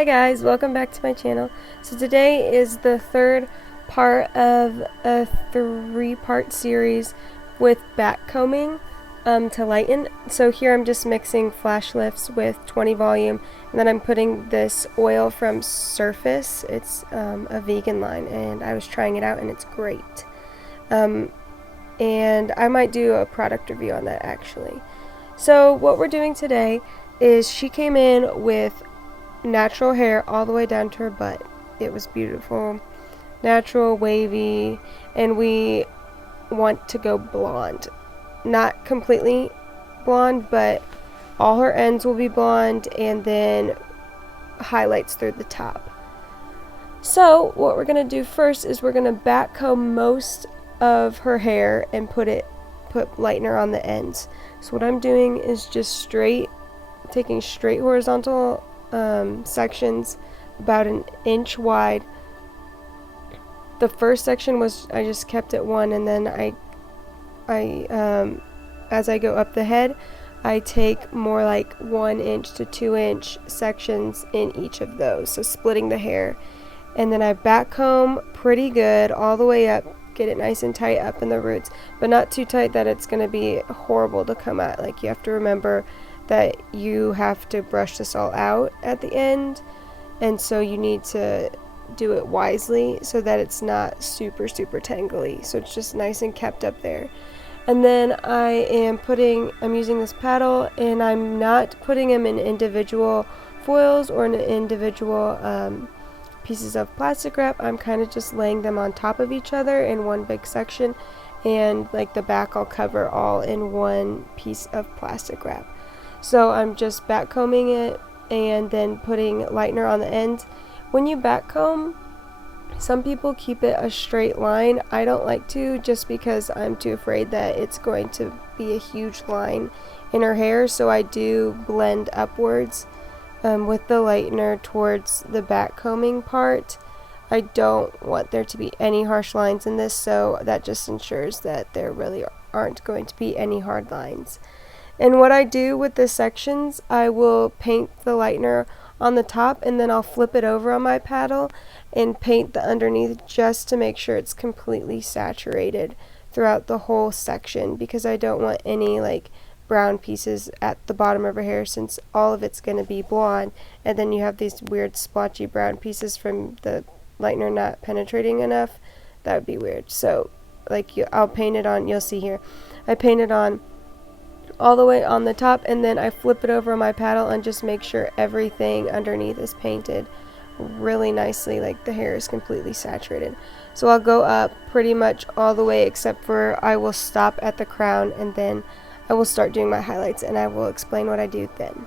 Hi guys, welcome back to my channel. So today is the third part of a three-part series with back combing to lighten. So here I'm just mixing flash lifts with 20 volume, and then I'm putting this oil from Surface. It's a vegan line, and I was trying it out and it's great. And I might do a product review on that actually. So what we're doing today is she came in with natural hair all the way down to her butt. It was beautiful, natural, wavy, and we want to go blonde. Not completely blonde, but all her ends will be blonde and then highlights through the top. So what we're going to do first is we're going to back comb most of her hair and put lightener on the ends. So what I'm doing is just taking straight horizontal sections about an inch wide. The first section was, I just kept it one, and then as I go up the head, I take more like 1 inch to 2 inch sections in each of those, so splitting the hair. And then I back comb pretty good all the way up, get it nice and tight up in the roots, but not too tight that it's going to be horrible to come at. Like, you have to remember that you have to brush this all out at the end, and so you need to do it wisely so that it's not super tangly, so it's just nice and kept up there. And then I'm using this paddle, and I'm not putting them in individual foils or in individual pieces of plastic wrap. I'm kind of just laying them on top of each other in one big section, and like the back I'll cover all in one piece of plastic wrap. So I'm just back combing it and then putting lightener on the end. When you back comb, some people keep it a straight line. I don't like to, just because I'm too afraid that it's going to be a huge line in her hair, so I do blend upwards with the lightener towards the back combing part. I don't want there to be any harsh lines in this, so that just ensures that there really aren't going to be any hard lines. And what I do with the sections, I will paint the lightener on the top, and then I'll flip it over on my paddle and paint the underneath just to make sure it's completely saturated throughout the whole section, because I don't want any like brown pieces at the bottom of her hair, since all of it's going to be blonde, and then you have these weird splotchy brown pieces from the lightener not penetrating enough. That would be weird. So like, I'll paint it on, you'll see here, I paint it on all the way on the top, and then I flip it over on my paddle and just make sure everything underneath is painted really nicely, like the hair is completely saturated. So I'll go up pretty much all the way, except for I will stop at the crown, and then I will start doing my highlights, and I will explain what I do then.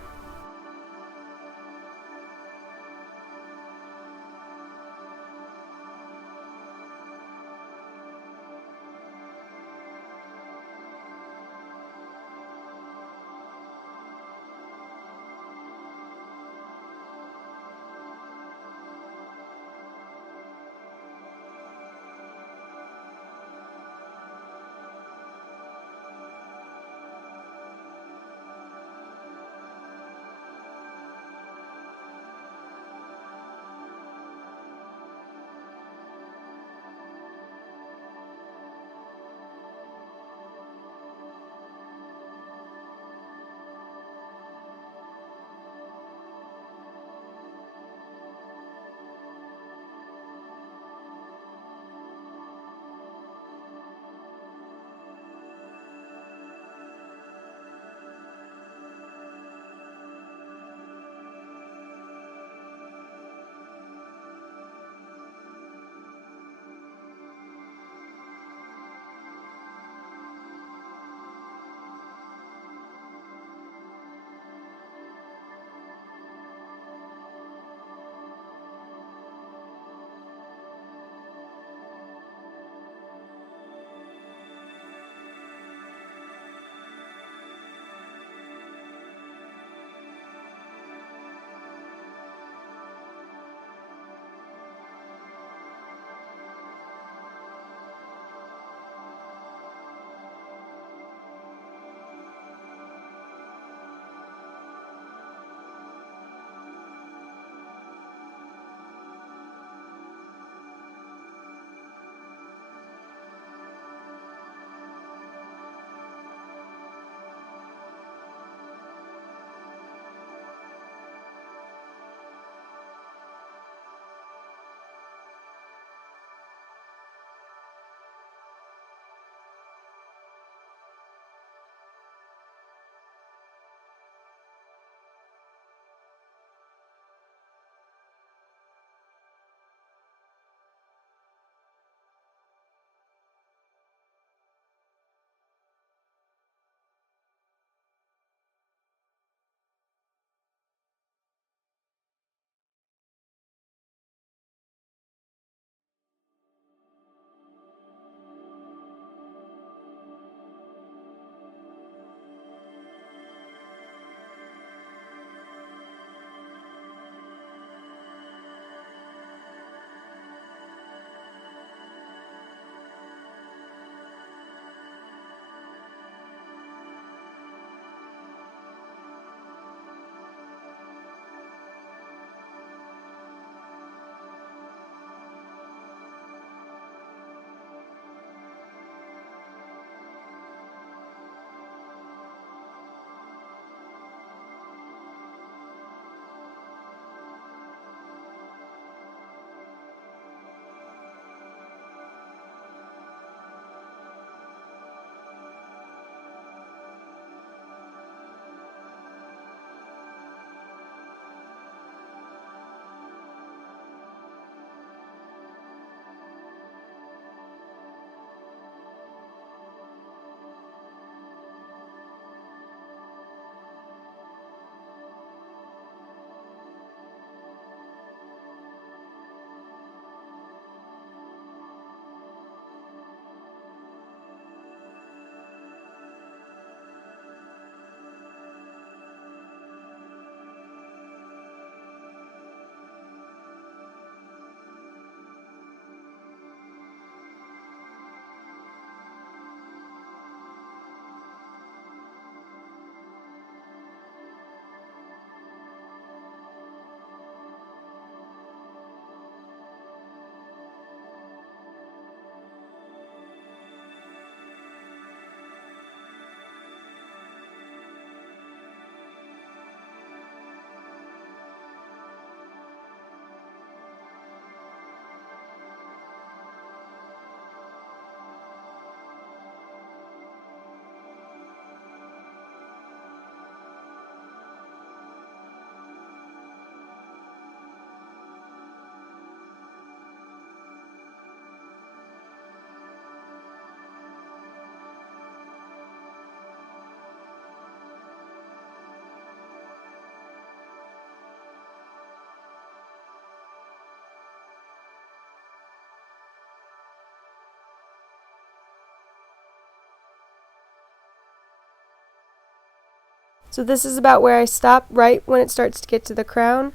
So this is about where I stop, right when it starts to get to the crown.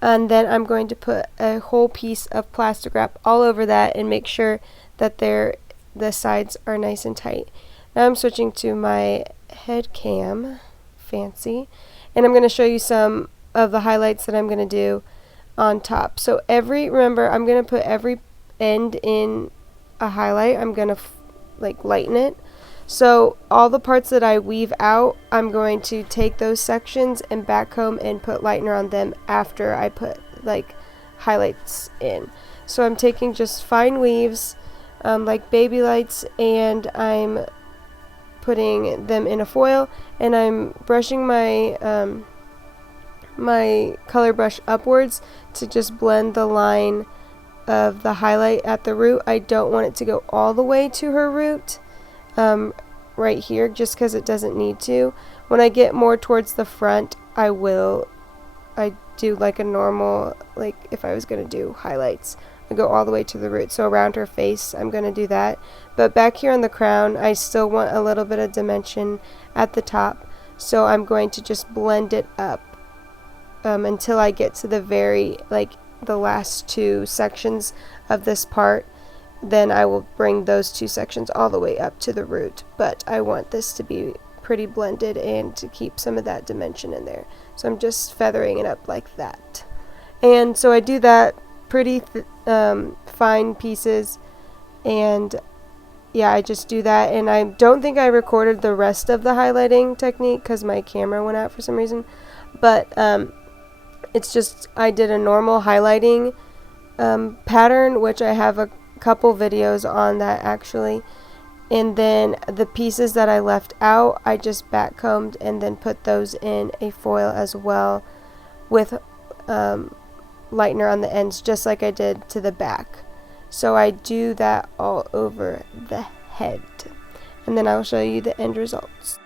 And then I'm going to put a whole piece of plastic wrap all over that and make sure that the sides are nice and tight. Now I'm switching to my head cam, fancy, and I'm going to show you some of the highlights that I'm going to do on top. So remember, I'm going to put every end in a highlight. I'm going to like lighten it. So all the parts that I weave out, I'm going to take those sections and backcomb and put lightener on them after I put like highlights in. So I'm taking just fine weaves, like baby lights, and I'm putting them in a foil, and I'm brushing my my color brush upwards to just blend the line of the highlight at the root. I don't want it to go all the way to her root right here, just because it doesn't need to. When I get more towards the front, I do like a normal, like if I was going to do highlights, I go all the way to the root. So around her face, I'm going to do that. But back here on the crown, I still want a little bit of dimension at the top. So I'm going to just blend it up until I get to the last two sections of this part. Then I will bring those two sections all the way up to the root, but I want this to be pretty blended and to keep some of that dimension in there. So I'm just feathering it up like that. And so I do that pretty fine pieces, and yeah, I just do that. And I don't think I recorded the rest of the highlighting technique because my camera went out for some reason, but it's just I did a normal highlighting pattern, which I have a couple videos on that actually, and then the pieces that I left out, I just backcombed and then put those in a foil as well with lightener on the ends, just like I did to the back. So I do that all over the head, and then I'll show you the end results.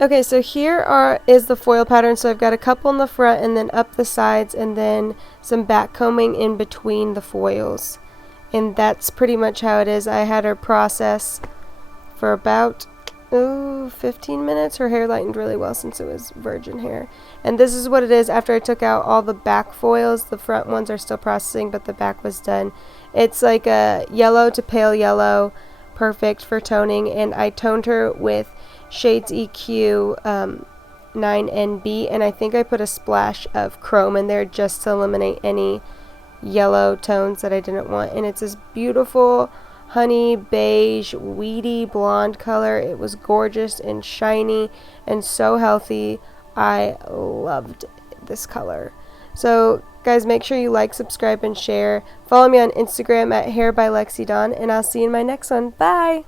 Okay, so is the foil pattern. So I've got a couple in the front and then up the sides and then some back combing in between the foils. And that's pretty much how it is. I had her process for about 15 minutes. Her hair lightened really well since it was virgin hair. And this is what it is after I took out all the back foils. The front ones are still processing, but the back was done. It's like a yellow to pale yellow, perfect for toning, and I toned her with Shades EQ 9NB, and I think I put a splash of chrome in there just to eliminate any yellow tones that I didn't want. And it's this beautiful honey beige weedy blonde color. It was gorgeous and shiny and so healthy. I loved this color. So guys, make sure you like, subscribe, and share. Follow me on Instagram at Hair by Lexi Dawn, and I'll see you in my next one. Bye!